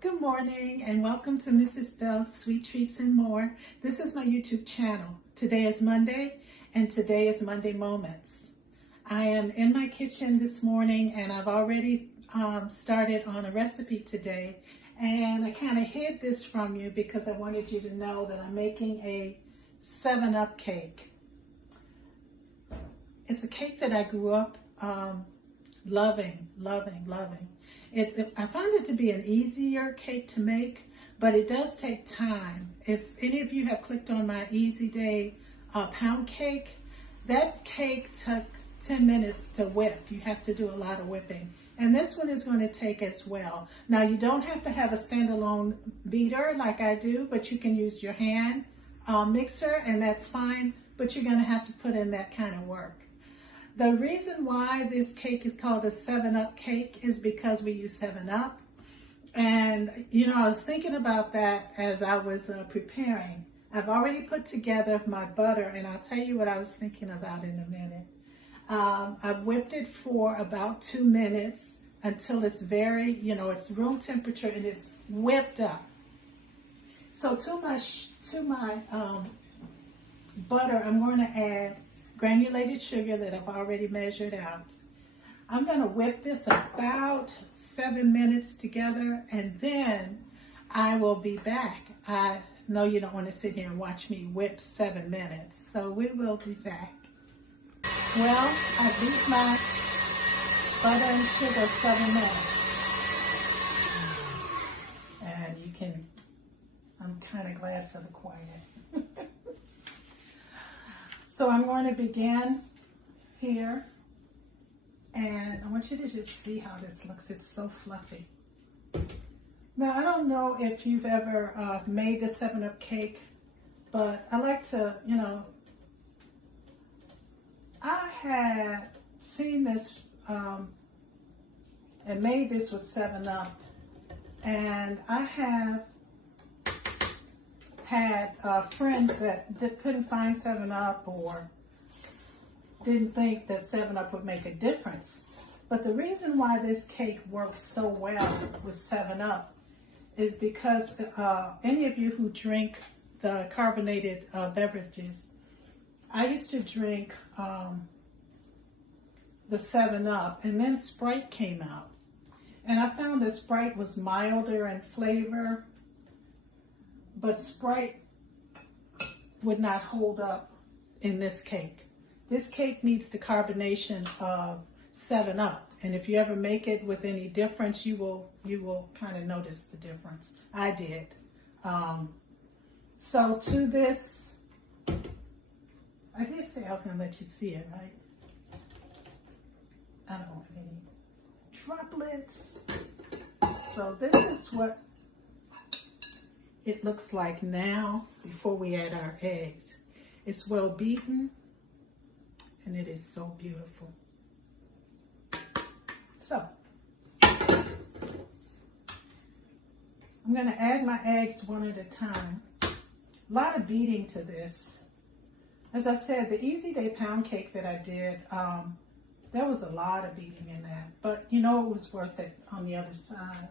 Good morning and welcome to Mrs. Bell's Sweet Treats and More. This is my YouTube channel. Today is Monday and today is Monday Moments. I am in my kitchen this morning and I've already started on a recipe today, and I kind of hid this from you because I wanted you to know that I'm making a 7-Up cake. It's a cake that I grew up loving. I found it to be an easier cake to make, but it does take time. If any of you have clicked on my Easy Day pound cake, that cake took 10 minutes to whip. You have to do a lot of whipping. And this one is going to take as well. Now, you don't have to have a standalone beater like I do, but you can use your hand mixer, and that's fine, but you're going to have to put in that kind of work. The reason why this cake is called a 7-Up cake is because we use 7-Up. And, you know, I was thinking about that as I was preparing. I've already put together my butter, and I'll tell you what I was thinking about in a minute. I've whipped it for about 2 minutes until it's very, it's room temperature and it's whipped up. So to my butter, I'm going to add granulated sugar that I've already measured out. I'm going to whip this about 7 minutes together, and then I will be back. I know you don't want to sit here and watch me whip 7 minutes, so we will be back. Well, I beat my butter and sugar 7 minutes. And I'm kind of glad for the quiet. So I'm going to begin here, and I want you to just see how this looks. It's so fluffy. Now, I don't know if you've ever made the 7-Up cake, but I like to, I had seen this and made this with 7-Up, and I have had friends that couldn't find 7-Up or didn't think that 7-Up would make a difference. But the reason why this cake works so well with 7-Up is because any of you who drink the carbonated beverages, I used to drink the 7-Up, and then Sprite came out. And I found that Sprite was milder in flavor, but Sprite would not hold up in this cake. This cake needs the carbonation of 7-Up. And if you ever make it with any difference, you will kind of notice the difference. I did. So to this, I did say I was going to let you see it, right? I don't want any droplets. So this is what it looks like now before we add our eggs. It's well beaten and it is so beautiful. So I'm going to add my eggs one at a time. A lot of beating to this. As I said, the Easy Day pound cake that I did, there was a lot of beating in that, but it was worth it on the other side.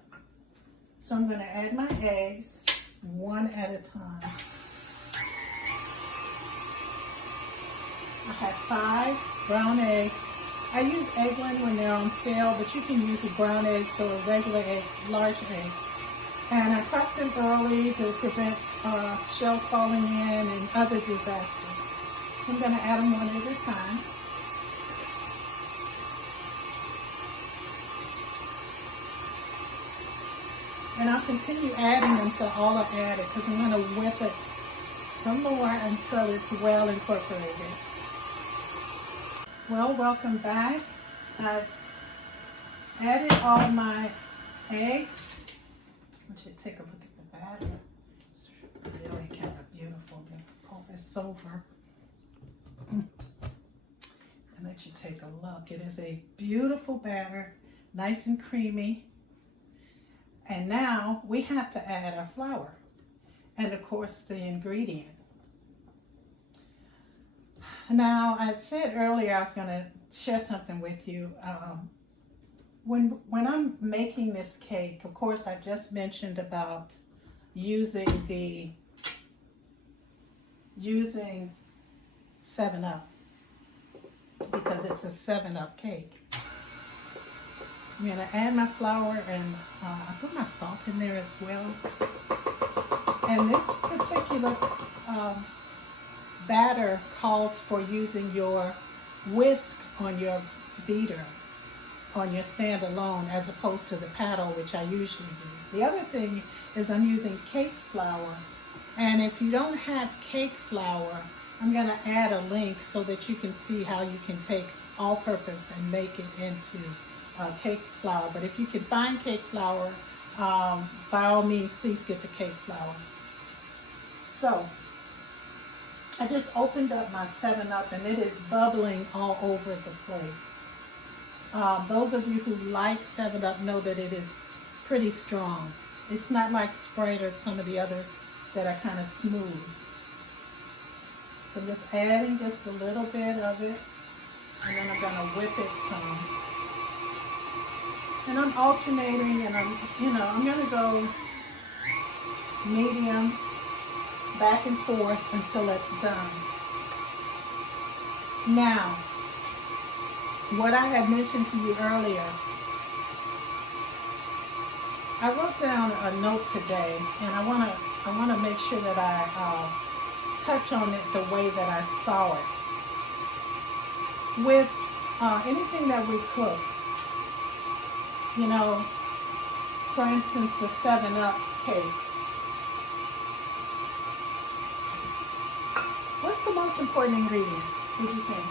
So I'm going to add my eggs one at a time. I have 5 brown eggs. I use Eggland when they're on sale, but you can use brown eggs or regular eggs, large eggs. And I cracked them early to prevent shells falling in and other disasters. I'm going to add them one at a time. And I'll continue adding until all are added, because I'm going to whip it some more until it's well incorporated. Well, welcome back. I've added all my eggs. I want you to take a look at the batter. It's really kind of beautiful. Let me pull this over and let you take a look. It is a beautiful batter, nice and creamy. And now we have to add our flour and, of course, the ingredient. Now, I said earlier I was going to share something with you. when I'm making this cake, of course, I just mentioned about using 7-Up because it's a 7-Up cake. I'm gonna add my flour and I put my salt in there as well. And this particular batter calls for using your whisk on your beater, on your stand alone, as opposed to the paddle, which I usually use. The other thing is I'm using cake flour. And if you don't have cake flour, I'm going to add a link so that you can see how you can take all-purpose and make it into cake flour. But if you can find cake flour, by all means, please get the cake flour. So, I just opened up my 7-Up and it is bubbling all over the place. Those of you who like 7-Up know that it is pretty strong. It's not like Sprite or some of the others that are kind of smooth. So I'm just adding just a little bit of it, and then I'm going to whip it some. And I'm alternating, and I'm going to go medium, back and forth until it's done. Now, what I had mentioned to you earlier, I wrote down a note today, and I want to make sure that I touch on it the way that I saw it. With anything that we cook, for instance, the 7-Up cake. What's the most important ingredient? What do you think?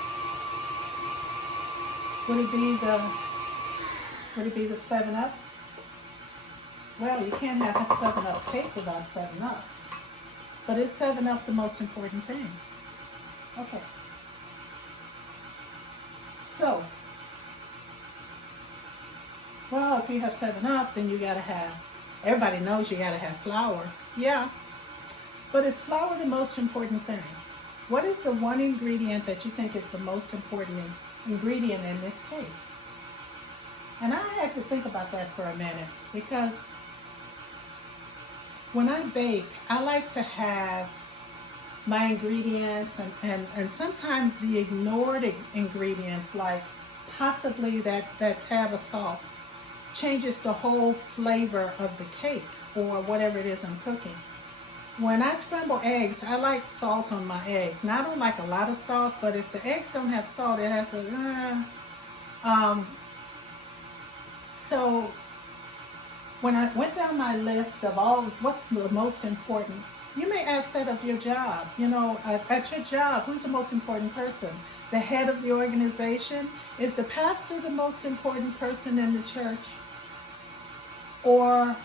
Would it be the 7-Up? Well, you can't have a 7-Up cake without 7-Up. But is 7-Up the most important thing? Okay. So, well, if you have 7-Up, then you gotta have, everybody knows you gotta have flour. Yeah. But is flour the most important thing? What is the one ingredient that you think is the most important ingredient in this cake? And I had to think about that for a minute, because when I bake, I like to have my ingredients and sometimes the ignored ingredients, like possibly that tab of salt, changes the whole flavor of the cake or whatever it is I'm cooking. When I scramble eggs, I like salt on my eggs. Now, I don't like a lot of salt, but if the eggs don't have salt, it has a... So, when I went down my list of all, what's the most important, you may ask that of your job. At your job, who's the most important person? The head of the organization? Is the pastor the most important person in the church? Or,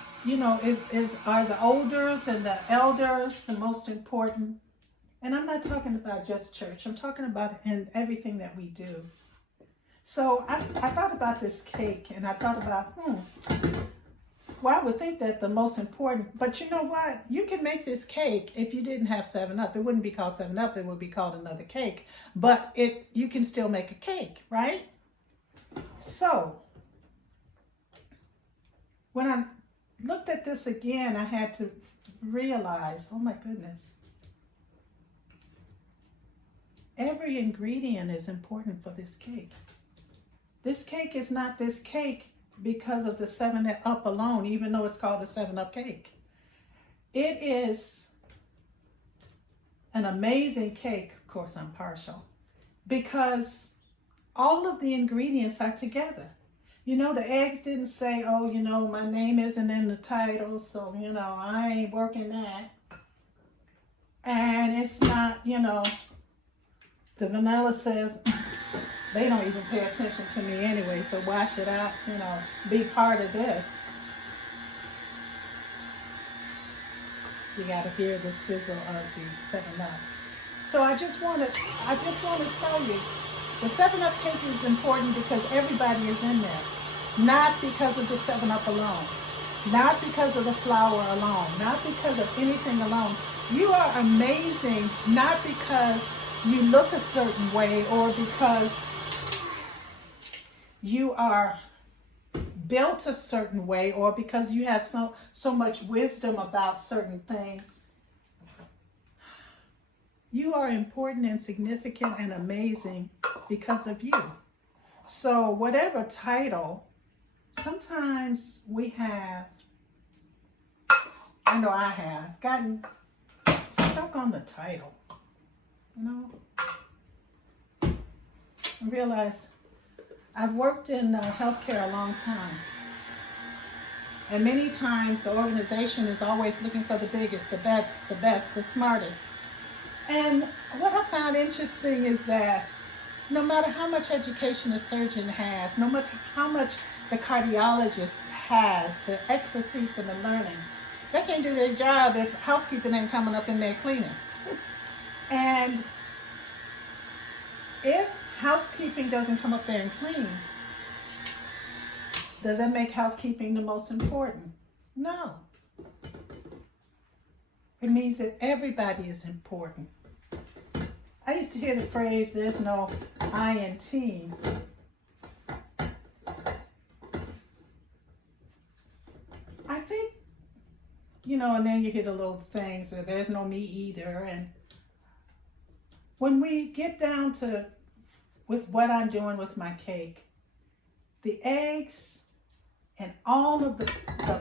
are the elders and the elders the most important? And I'm not talking about just church. I'm talking about in everything that we do. So I thought about this cake, and I thought about, well, I would think that the most important, but you know what? You can make this cake if you didn't have 7-Up. It wouldn't be called 7-Up. It would be called another cake. But you can still make a cake, right? So when I looked at this again, I had to realize, oh my goodness, every ingredient is important for this cake. This cake is not this cake because of the 7-Up alone, even though it's called a 7-Up cake. It is an amazing cake. Of course, I'm partial, because all of the ingredients are together. The eggs didn't say, oh, my name isn't in the title, so, I ain't working that. And it's not, the vanilla says, they don't even pay attention to me anyway, so why should I, be part of this? You got to hear the sizzle of the 7-Up. So I just want to tell you, the 7-Up cake is important because everybody is in there. Not because of the 7-Up alone. Not because of the flour alone. Not because of anything alone. You are amazing, not because you look a certain way or because you are built a certain way, or because you have so much wisdom about certain things. You are important and significant and amazing because of you. So whatever title, sometimes we have, I know I have, gotten stuck on the title, you know. I realize I've worked in healthcare a long time. And many times the organization is always looking for the biggest, the best, the smartest. And what I found interesting is that no matter how much education a surgeon has, no matter how much the cardiologist has, the expertise and the learning, they can't do their job if housekeeping ain't coming up in there cleaning. And if housekeeping doesn't come up there and clean, does that make housekeeping the most important? No. It means that everybody is important. I used to hear the phrase, there's no I in team. I think, you know, and then you hear the little things, there's no me either. And when we get down to with what I'm doing with my cake, the eggs and all of the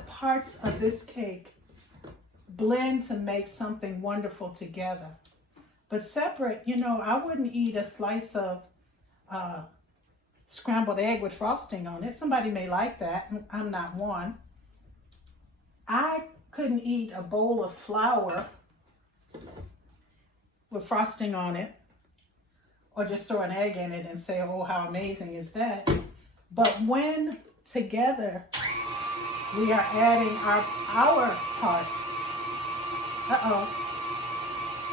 parts of this cake blend to make something wonderful together. But separate, you know, I wouldn't eat a slice of scrambled egg with frosting on it. Somebody may like that. I'm not one. I couldn't eat a bowl of flour with frosting on it, or just throw an egg in it and say, oh, how amazing is that? But when together we are adding our parts.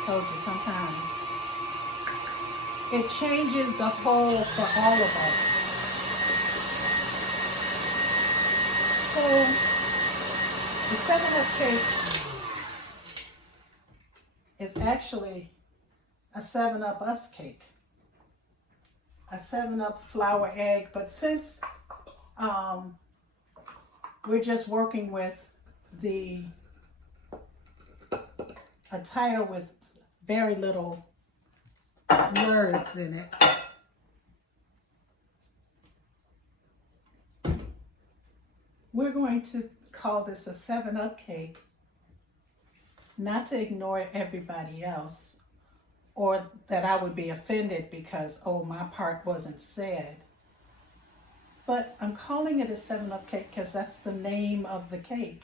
Told you sometimes. It changes the whole for all of us. So the 7-Up cake is actually a 7-Up us cake. A 7-Up flour egg, but since we're just working with a title with very little words in it, we're going to call this a 7-Up cake, not to ignore everybody else, or that I would be offended because, oh, my part wasn't said. But I'm calling it a 7-Up cake because that's the name of the cake.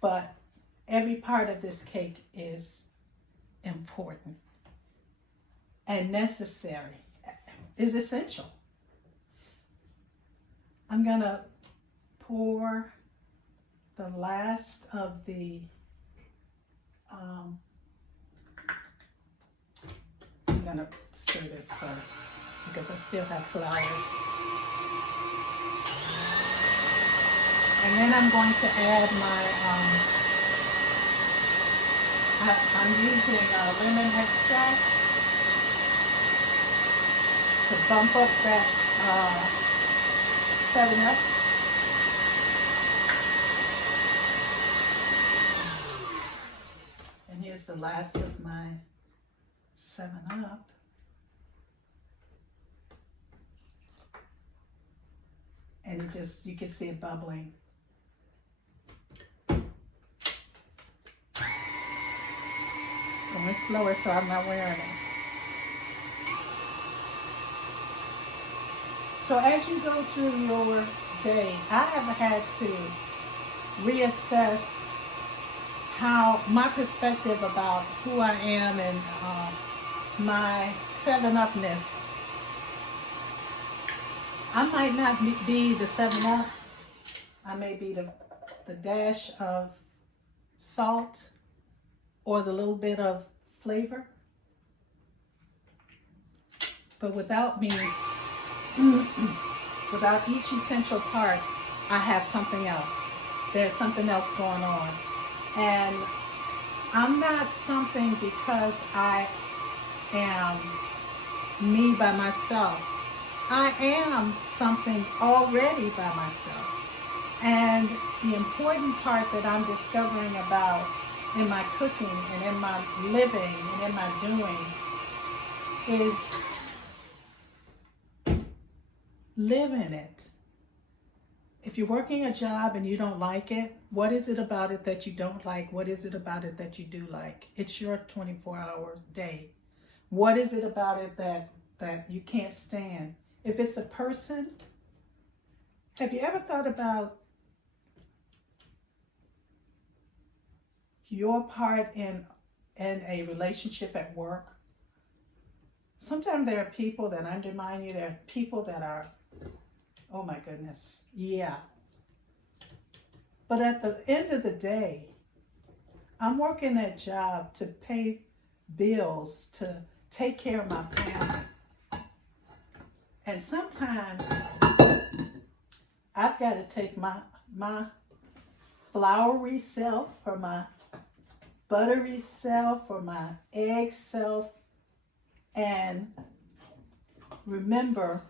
But every part of this cake is important and necessary, is essential. I'm gonna pour the last of the, I'm gonna stir this first because I still have flour. And then I'm going to add my, I'm using lemon extract to bump up that 7-Up. And here's the last of my 7-Up. And it just, you can see it bubbling. Going slower so I'm not wearing it. So as you go through your day, I have had to reassess how my perspective about who I am and my 7-Upness. I might not be the 7-Up. I may be the dash of salt or the little bit of flavor. But without me, without each essential part, I have something else. There's something else going on. And I'm not something because I am me by myself. I am something already by myself. And the important part that I'm discovering about in my cooking and in my living and in my doing is live in it. If you're working a job and you don't like it, what is it about it that you don't like? What is it about it that you do like? It's your 24-hour day. What is it about it that you can't stand? If it's a person, have you ever thought about your part in a relationship at work? Sometimes there are people that undermine you. There are people that are, oh my goodness, yeah. But at the end of the day, I'm working that job to pay bills, to take care of my family. And sometimes I've got to take my floury self or my buttery self or my egg self and remember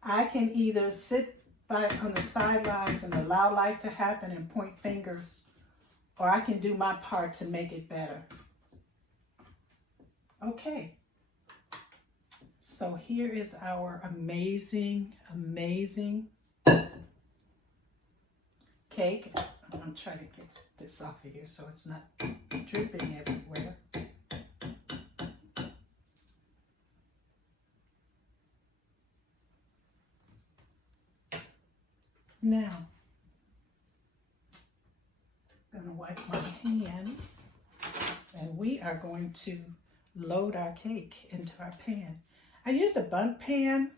I can either sit by on the sidelines and allow life to happen and point fingers, or I can do my part to make it better. Okay. So here is our amazing, amazing cake. I'm trying to get this off of here so it's not dripping everywhere. Now, I'm going to wipe my hands and we are going to load our cake into our pan. I used a Bundt pan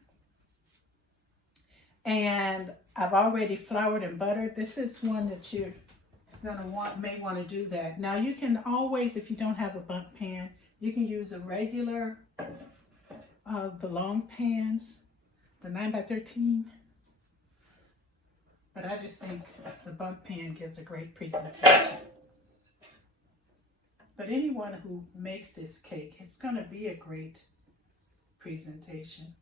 and I've already floured and buttered. This is one that you're going to may want to do that. Now you can always, if you don't have a Bundt pan, you can use a regular, the long pans, the 9x13. But I just think the Bundt pan gives a great presentation. But anyone who makes this cake, it's going to be a great presentation.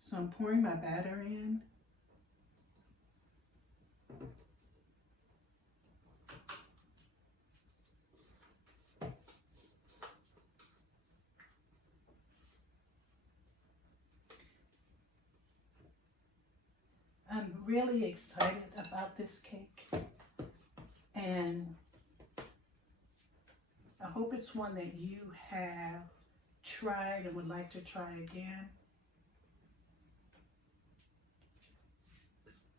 So I'm pouring my batter in. I'm really excited about this cake, and I hope it's one that you have tried and would like to try again.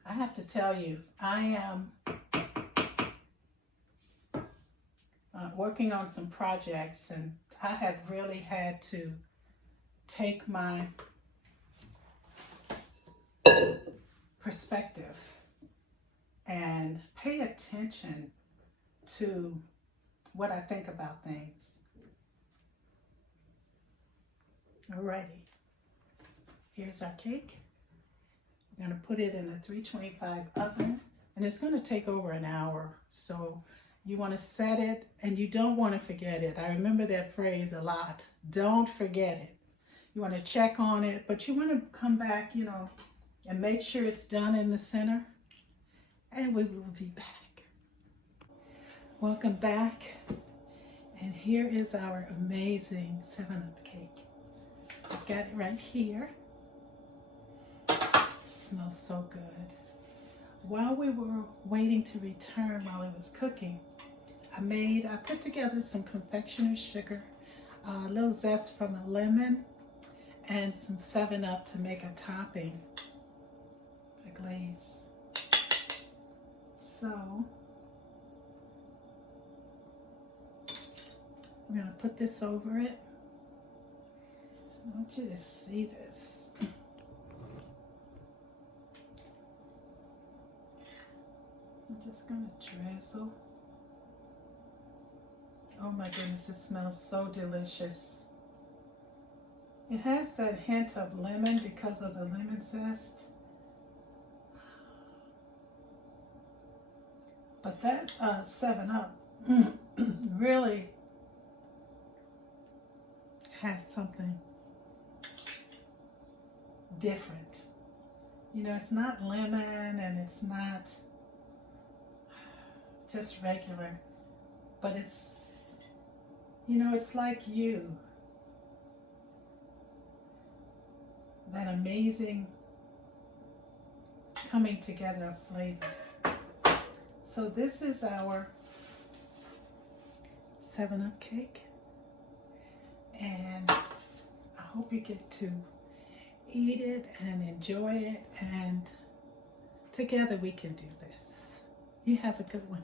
I have to tell you, I am working on some projects, and I have really had to take my perspective and pay attention to what I think about things. Alrighty, here's our cake. We're going to put it in a 325 oven, and it's going to take over an hour. So you want to set it, and you don't want to forget it. I remember that phrase a lot. Don't forget it. You want to check on it, but you want to come back, and make sure it's done in the center, and we will be back. Welcome back, and here is our amazing 7-Up cake. I've got it right here. Smells so good. While we were waiting to return while it was cooking, I put together some confectioner's sugar, a little zest from a lemon, and some 7-Up to make a topping. Glaze. So I'm going to put this over it. I want you to see this. I'm just going to drizzle. Oh my goodness, it smells so delicious. It has that hint of lemon because of the lemon zest. But that 7-Up really has something different. You know, it's not lemon and it's not just regular, but it's, you know, it's like you. That amazing coming together of flavors. So this is our 7-Up cake, and I hope you get to eat it and enjoy it, and together we can do this. You have a good one.